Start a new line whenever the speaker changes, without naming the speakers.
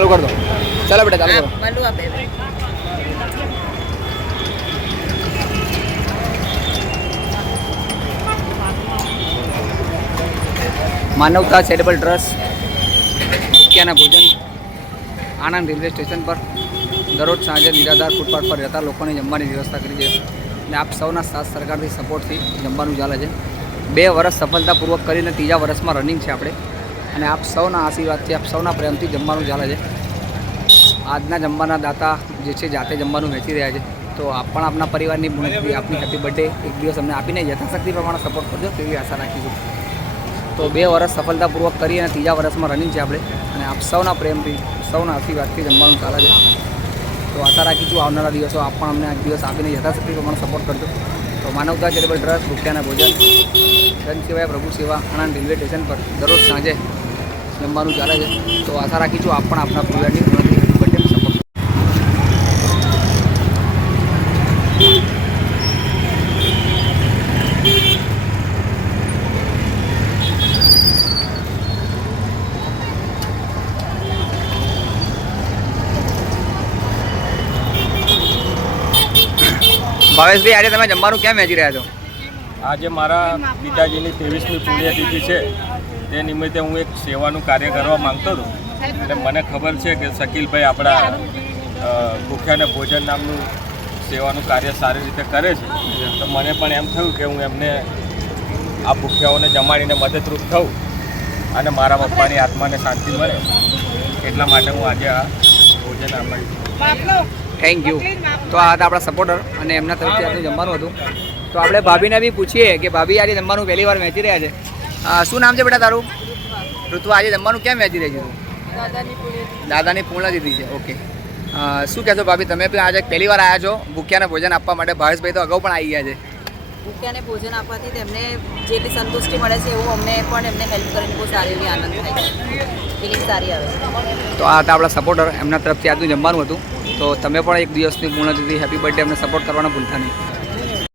ચાલુ કર દો. ચાલો બેટા ચાલુ કરો.
મળું આપે.
માનવતા ચેરિટેબલ ટ્રસ્ટ મુખ્યાના ભોજન આણંદ રેલવે સ્ટેશન પર દરરોજ સાંજે નિરાધાર ફૂટપાથ પર રહેતા લોકોને જમવાની વ્યવસ્થા કરી છે અને આપ સૌના સાથ સરકારથી સપોર્ટથી જમવાનું ચાલે છે. બે વર્ષ સફળતાપૂર્વક કરીને ત્રીજા વર્ષમાં રનિંગ છે આપણે. અને આપ સૌના આશીર્વાદથી, આપ સૌના પ્રેમથી જમવાનું ચાલે છે. આજના જમવાના દાતા જે છે, જાતે જમવાનું વહેંચી રહ્યા છે. તો આપ પણ આપના પરિવારની મુનતથી આપની હેપી બર્થડે એક દિવસ અમને આપીને યથાશક્તિ પ્રમાણે સપોર્ટ કરજો તેવી આશા રાખીશું તો બે વર્ષ સફળતાપૂર્વક કરી અને ત્રીજા વર્ષમાં રનિંગ છે આપણે. અને આપ સૌના પ્રેમથી, સૌના આશીર્વાદથી જમવાનું ચાલે છે. તો આશા રાખીશું આવનારા દિવસો આપ પણ અમને એક દિવસ આપીને યથાશક્તિ પ્રમાણે સપોર્ટ કરજો. તો માનવતા ચેરિટેબલ ટ્રસ્ટ ભૂખ્યાના ભોજન, ધન સેવાય પ્રભુ સેવા, આણંદ રેલવે સ્ટેશન પર દરરોજ સાંજે જમવાનું ચાલે છે. તો આશા રાખીશું આપ પણ આપણા પરિવારની ભાવેશભાઈ, આજે તમે જમવાનું કેમ વેચી રહ્યા છો?
આજે મારા પિતાજીની ત્રેવીસમી પુણ્યતિથિ છે. તે નિમિત્તે હું એક સેવાનું કાર્ય કરવા માંગતો હતો. અને મને ખબર છે કે શકીલભાઈ આપણા ભૂખ્યાને ભોજન નામનું સેવાનું કાર્ય સારી રીતે કરે છે. તો મને પણ એમ થયું કે હું એમને આ ભૂખ્યાઓને જમાડીને મદદરૂપ થઉં અને મારા પપ્પાની આત્માને શાંતિ મળે. એટલા માટે હું આજે આ ભોજન આપી
થેન્ક યુ તો આ હતા આપણા સપોર્ટર અને એમના તરફથી આપણે જમવાનું હતું. તો આપણે ભાભીને બી પૂછીએ કે ભાભી આજે જમવાનું પહેલી વાર વહેંચી રહ્યા છે. શું નામ છે બેટા તારું? ઋતુ આજે જમવાનું કેમ વહેંચી રહી છે
દાદાની
દાદાની પૂર્ણ દીધી છે ઓકે. શું કહેશો ભાભી તમે પણ આજે પહેલી વાર આવ્યા છો ભૂખ્યાને ભોજન આપવા માટે. ભાવેશભાઈ તો અગાઉ પણ આવી ગયા છે.
ભૂખ્યાને ભોજન આપવાથી તેમને જેટલી સંતુષ્ટિ મળે છે એવું અમને પણ એમને હેલ્પ કરીને બહુ સારી એવી આનંદ થાય ફિલિંગ સારી આવે છે.
તો આ હતા આપણા સપોર્ટર એમના તરફથી આજનું જમવાનું હતું. તો તમે પણ એક દિવસની પૂર્ણ દીધી હેપી બર્થડે અમને સપોર્ટ કરવાનું ભૂલતા નહીં.